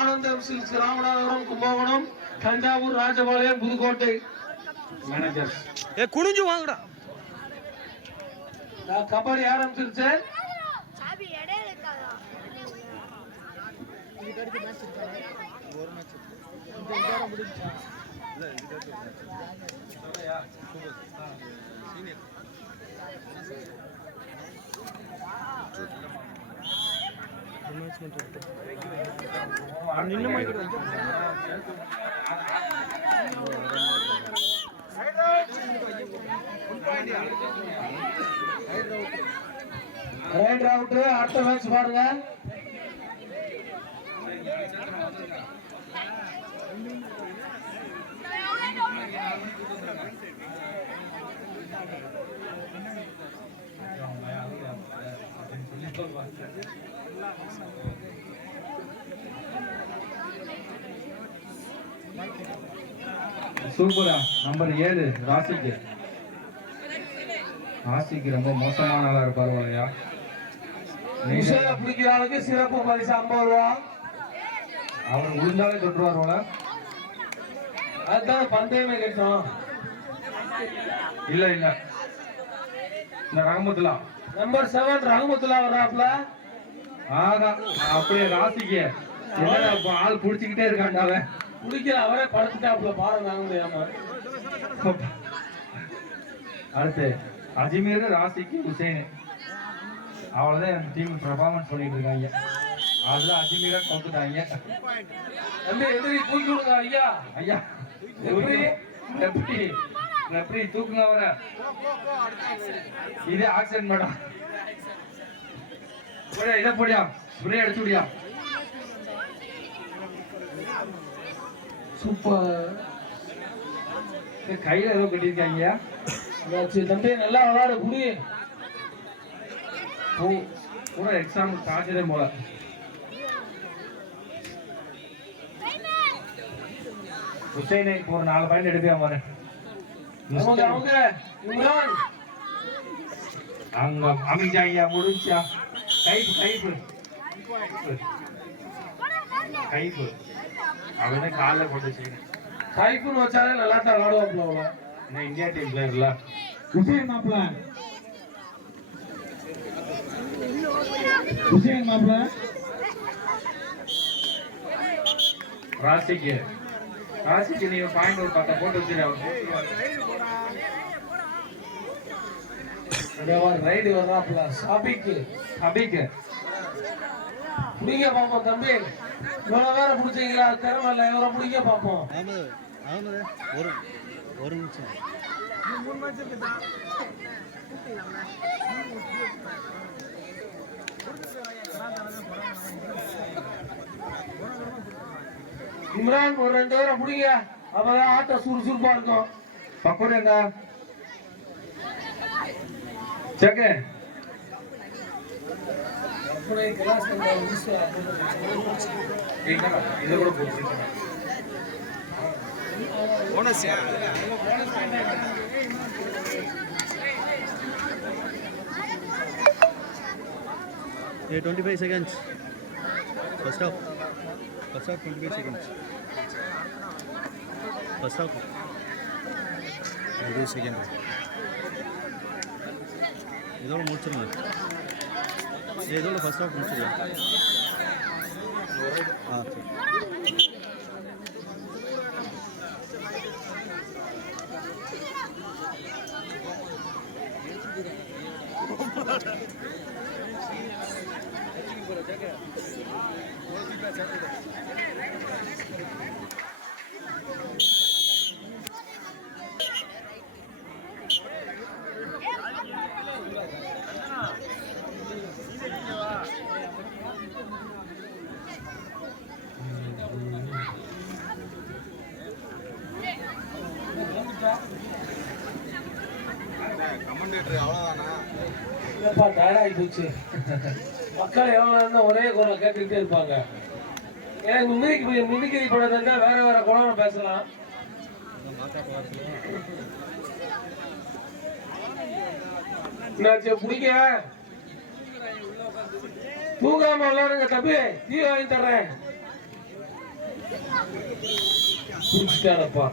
ஆனந்தம் silks Ramanathapuram Kumbakonam Thanjavur Rajapalayam Pudukkottai manager குனிஞ்சு வாங்கடா கபடி ஆரம்பிச்சிருச்சு அடுத்த மேட்ச் பாருங்க. சூப்பரா நம்பர் 7 ராசிக்கு. ராசிக்கு ரொம்ப மோசமான ஆளா இருப்பாரு இல்லையா? பிடிக்கிற ஆளுக்கு சிறப்பு பரிசு 50 ரூபா. அவர் விழுந்தாலே தொட்டுருவாரோல. அதுதான் பந்தயமே கேட்டோம். இல்ல இல்ல இந்த ரஹமத்துல்லா நம்பர் 7 ரஹமத்துல்லா வர்றாப்ல. ஆகா அப்படியே ராசிக்கு என்ன ஆள் புடிச்சுக்கிட்டே இருக்காண்டாவ. குடிக்கிற அவரே படுத்துட்டாப்ல பாருங்க வாங்க முடியாம. அடுத்து அஜ்மீர் ராசிக்கு ஹுசைன். அவ்வளவுதான் என் டீம் பெர்ஃபார்மன்ஸ் பண்ணிட்டு இருக்காங்க. அதுல அஜ்மீரா கொண்டுட்டாங்க. தம்பி எதிரி தூக்கி விடுங்க ஐயா. ஐயா எப்படி எப்படி எப்படி தூக்குங்க அவரை. இது ஆக்சிடென்ட் மேடம். இதை போடியா ஸ்ப்ரே அடிச்சு விடியா. சூப்பர். கையில ஏதோ கட்டிருக்காங்க. தம்பி நல்லா விளையாடு குடி. கூட எக்ஸாம் காய்ச்சதே போல. ஹுசைனை ஒரு 4 பாயிண்ட் எடுப்பியா பாரு. அங்க அமிஜாயா முடிஞ்சா. கைப்பு அவன் காலில் போட்டு செய்யணும். கைப்புன்னு வச்சாலே நல்லா தான் விளையாடுவாப்ல. இந்தியா டீம் பிளேயர்ல ஹுசைன் மாப்ள. ஹுசைன் மாப்ள ராசிக்கு நீங்க பாயிண்ட் ஒரு 10 போட்டு வச்சிருக்க. ரைடு வர்றாப்ல. ஹபிக்கு பிடிக்க பார்ப்போம் தம்பி. இவ்வளவு வேற பிடிச்சிங்களா? திறமை இல்லை. இவரை பிடிக்க பார்ப்போம். ஒரு நிமிஷம். இம்ரான் ஒரு 2 பேரை பிடிங்க. அப்பதான் ஆட்டம் சுறுசுறுப்பா இருக்கும். பக்கோடங்க செக்கு இது கூட போட்டு போனஸ். ये 25 seconds. First half 25 seconds. First half 20 seconds. இதோட முடிச்சிருங்க. இதோட ஃபர்ஸ்ட் ஹாஃப் முடிச்சிருங்க. மக்கள் எவ்வளவு ஒரே குரல் கேட்டுக்கிட்டே இருப்பாங்க. எனக்கு மிமிக்ரி படம் இருந்தா வேற வேற குரல் பேசலாம். பிடிக்க தூங்காம விளையாடுங்க தம்பி, டீ வாங்கி தர்றேன். குடிச்சிட்டானப்பா.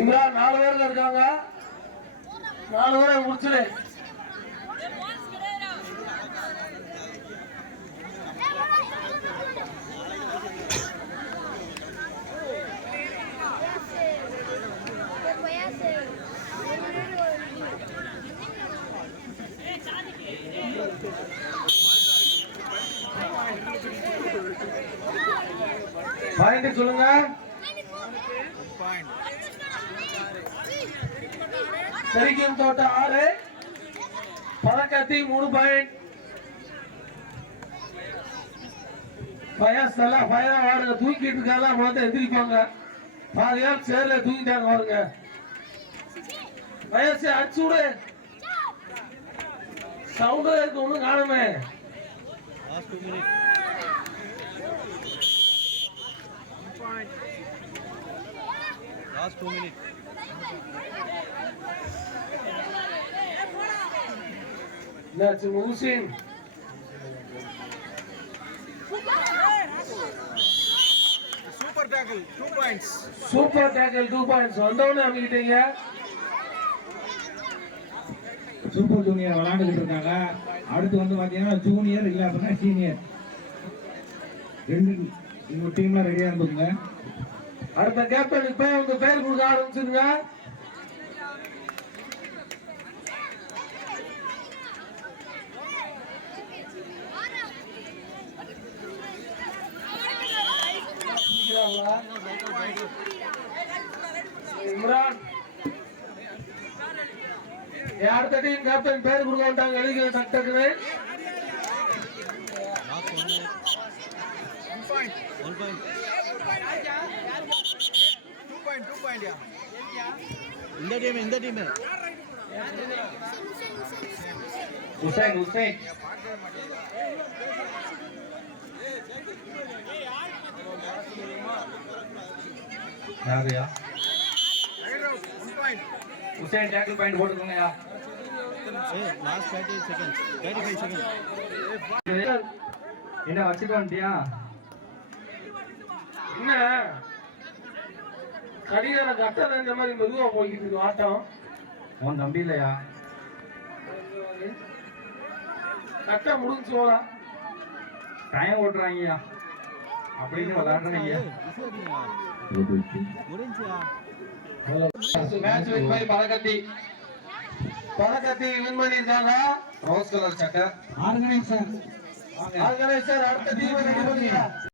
இம்ரான் 4 பேர் இருக்காங்க, 4 பேரை முடிச்சிடு. பாயிண்ட் சொல்லுங்க. சரிக்கும் தோட்ட 6, பதக்கத்தி 3 பாயிண்ட். பயசல பயரா வாடுங்க, தூக்கிட்டு இருக்காங்க, முதல்ல எந்திரிப்பாங்க. பாதியால் சேர்ல தூக்கிட்டாங்க வாருங்க. பயசு அடிச்சு விடு, சவுண்ட் இருக்கு, ஒண்ணும் காணுமே. Last 2 minutes. Last 2 minutes. என்னாச்சு முஹ்சின்? Super tackle, 2 points. Super tackle 2 points. வந்தவொடனே அமைக்கிட்டீங்க. சூப்பர் ஜூனியர் விளையாண்டுகிட்டு இருக்காங்க. அடுத்து வந்து பாத்தீங்கன்னா ஜூனியர் இல்ல அப்படின்னா சீனியர், ரெண்டு உங்க டீம்ல ரெடியா இருந்துங்க. அடுத்த கேப்டனுக்கு போய் உங்க பேர் கொடுக்க ஆரம்பிச்சிருங்க. இம்ரான், அடுத்த டீம் கேப்டன் பேர் கொடுக்க மாட்டாங்க, எழுதிக்க டக்குன்னு. Last 1 minute. 1 point. 1 point. 2 point, yeah. இந்த டீம். ஹுசைன் யாரையா? ஹுசைன் டேக்கிள் பாயிண்ட் போட்டுக்கோங்கயா. Last 30 seconds. 35 seconds. என்ன வச்சுட்டு வந்துட்டியா? என்ன கடிகார கட்டல இந்த மாதிரி மெதுவா போய்கிட்டு இருக்கு ஆட்டம். உன் தம்பி இல்லையா? கட்ட முடிஞ்சு போல டைம் ஓட்டுறாங்கய்யா, அப்படின்னு விளையாடுறீங்க. முடிஞ்சியா? மேட்ச் வின் பை பதக்கத்தி வின் பண்ணிருக்காங்க. ரோஸ் கலர் சட்டை ஆர்கனைசர் ஆர்கனைசர் அடுத்த டீம் ரெடி பண்ணுங்க.